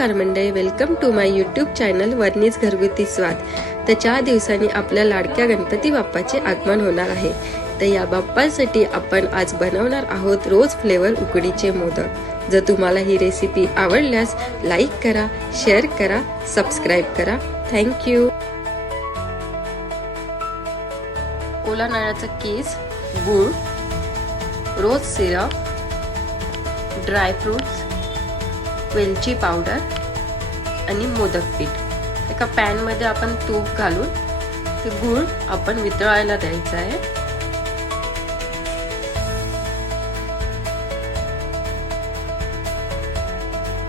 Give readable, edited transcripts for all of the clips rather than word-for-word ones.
नमस्कार मंडळी, welcome to my YouTube channel वर्णीज घरगुती स्वाद। तर 4 दिवसांनी आपल्या लाडक्या गणपती बाप्पाचे आगमन होणार आहे। तर या बाप्पासाठी आपण आज बनवणार आहोत रोज फ्लेवर उकडीचे मोदक। जर तुम्हाला ही रेसिपी आवडल्यास लाईक करा, शेअर करा, सबस्क्राइब करा। Thank you. ओला नारळाचा कीस, गूळ, रोज सिरप, ड्राय फ्रूट्स, वेलची पावडर आणि मोदक पीठ। एका पॅन मध्ये आपण तूप घालून ते गूळ आपण वितळायला द्यायचा आहे।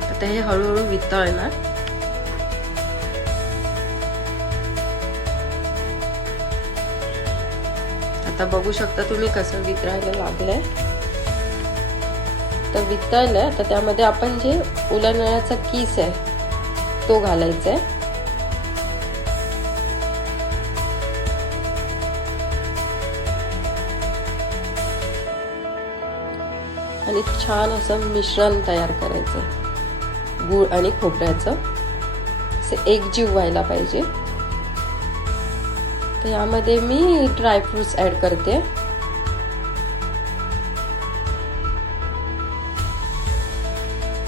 आता हे हळूहळू वितळणार। आता बघू शकता तुम्ही कसं वितळायला लागलंय। तर वितळलंय। आता त्यामध्ये आपण जे ओला नारळाचा कीस आहे तो घालायचा आहे। आणि छान असं मिश्रण तयार करायचंय। गूळ आणि खोबऱ्याचं असं एकजीव व्हायला पाहिजे। तर यामध्ये मी ड्राय फ्रूट्स ऍड करते।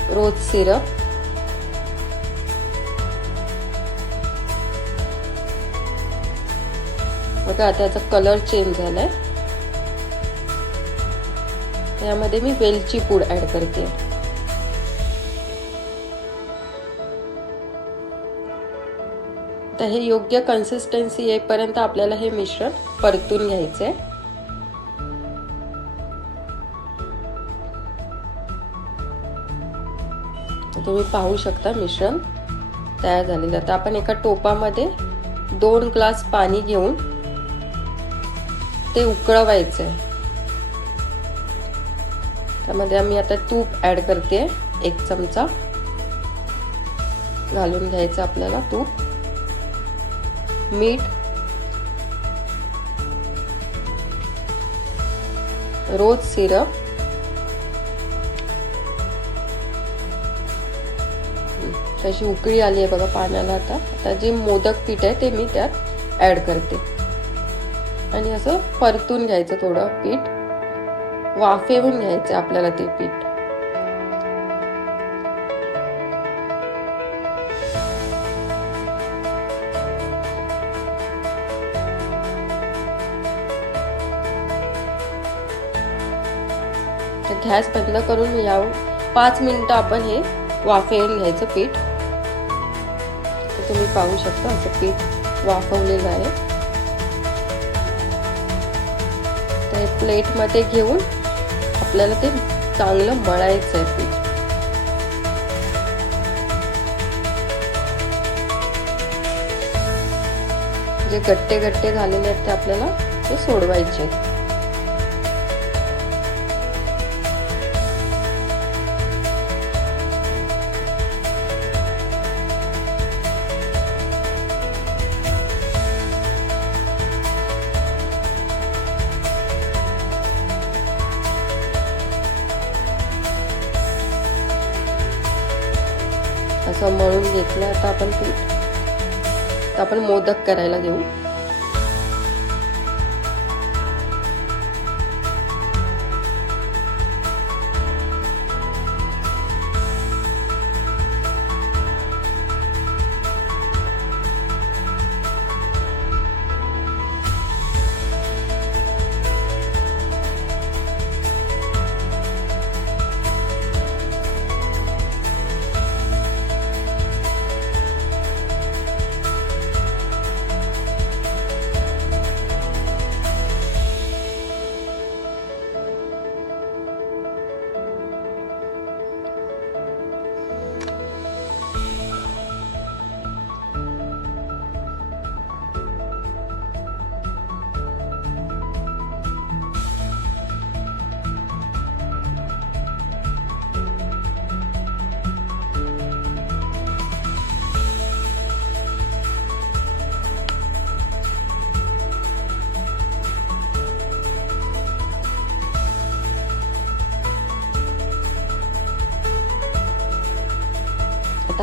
रोज सिरप, बघा त्याचा कलर चेंज झालाय। यामध्ये मी वेलची पूड ऍड करते। तर हे योग्य कन्सिस्टन्सी येईपर्यंत आपल्याला हे मिश्रण परतून घ्यायचंय। तुम्ही पाहू शकता मिश्रण तयार झालेलं। आता आपण एका टोपामध्ये 2 ग्लास पाणी घेऊन ते उकळवायचंय। त्यामध्ये आम्ही आता तूप ऍड करते। 1 चमचा घालून घ्यायचं आपल्याला तूप, मीठ, रोज सिरप, तशी उकळी आली आहे बघा पाण्याला। आता जे मोदक पीठ आहे ते मी त्यात ऍड करते आणि असं परतून घ्यायचं। थोडं पीठ वाफेवून घ्यायचं आपल्याला ते पीठ। तर गॅस बंद करून यावं 5 मिनिटं आपण हे वाफेवून घ्यायचं पीठ। तर तुम्ही पाहू शकता असं पीठ वाफवलेलं आहे। तर हे प्लेट मध्ये घेऊन आपल्याला ते चांगलं मळायचं आहे पीठ। जे गट्टे गट्टे झालेले आहेत ते आपल्याला ते सोडवायचे। असं मळून घेतलं। आता आपण पीठ, तर आपण मोदक करायला घेऊ।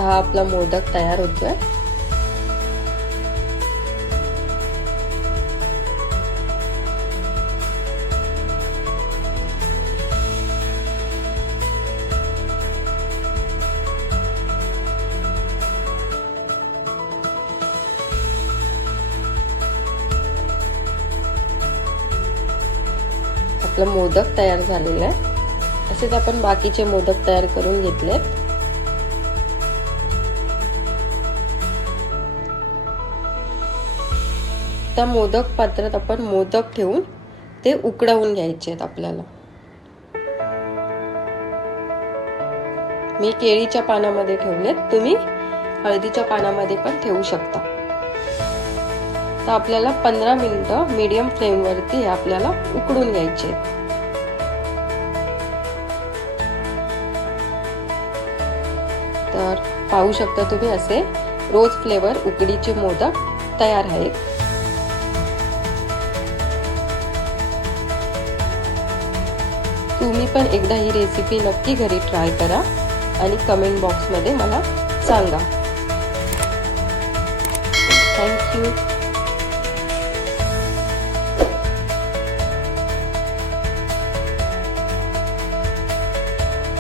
आता हा आपला मोदक तयार होतोय. आपला मोदक तयार झालेला आहे. असेच आपण बाकीचे मोदक तयार करून घेतलेत. त्या मोदक पात्रात आपण मोदक ठेवून ते उकडवून घ्यायचे आहेत आपल्याला. मी केळीच्या पानामध्ये ठेवलेत, तुम्ही हळदीच्या पानामध्ये पण ठेवू शकता. तर आपल्याला 15 मिनिटं मीडियम फ्लेम वरती हे आपल्याला उकडून घ्यायचे. तर पाहू शकता तुम्ही असे रोज फ्लेवर उकडीचे मोदक तयार आहेत. तुम्ही पण एकदा ही रेसिपी नक्की घरी ट्राय करा आणि कमेंट बॉक्स मध्ये मला सांगा. Thank you.